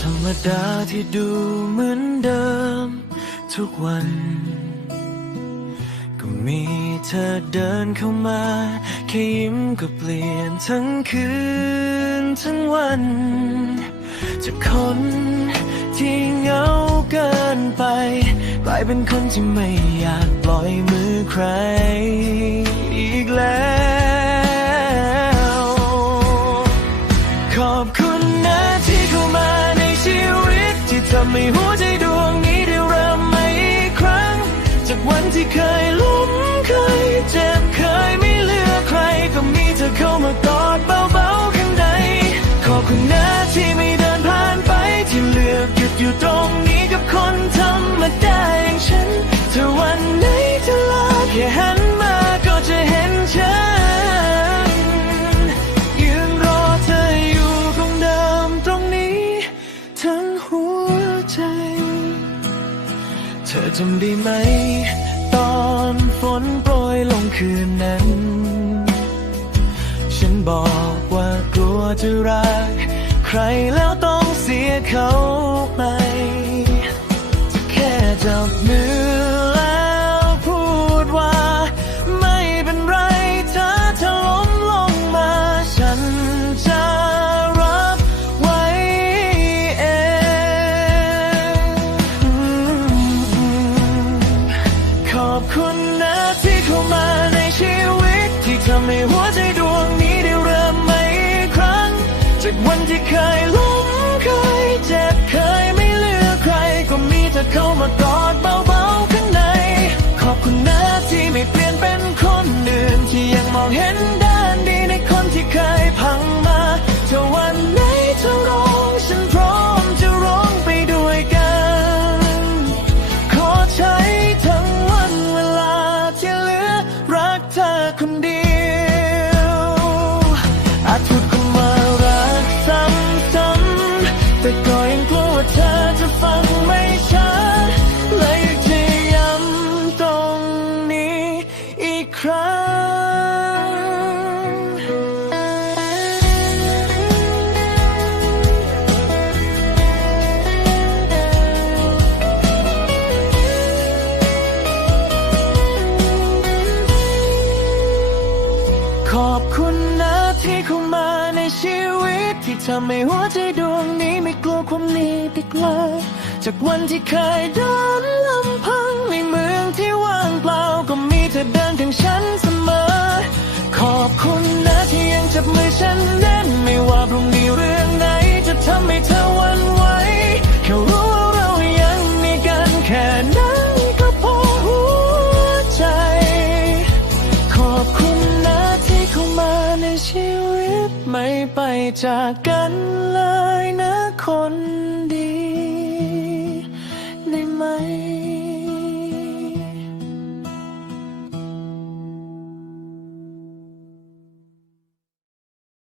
ธรรมดาที่ดูเหมือนเดิม ทุกวัน ก็มีเธอเดินเข้ามา แค่ยิ้มก็เปลี่ยนทั้งคืนทั้งวันจากคนที่เหงาเกินไป กลายเป็นคนที่ไม่อยากปล่อยมือใคร อีกแล้ว ขอบคุณ ทำให้หัวใจดวงนี้ได้เริ่มใหม่อีกครั้ง จากวันที่เคย เธอจำได้ไหม ตอนฝนโปรยลงคืนนั้น ฉันบอกว่ากลัวจะรัก ใครแล้วต้องเสียเขาไป นะที่เข้ามาในชีวิต ที่ทำให้หัวใจดวงนี้ได้เริ่มใหม่อีกครั้ง จากวันที่เคยล้มเคยเจ็บเคยไม่เหลือใคร ก็มีเธอเข้ามากอดเบา จะฟังไม่ชัดเลยจะย้ำตรงนี้อีกครั้ง ขอบคุณนะ ที่เข้ามาในชีวิต ที่ทำให้หัวใจดวงนี้ไม่กลัวความหนี้ติดเลยจากวันที่เคยเดิน จากกันเลยนะคน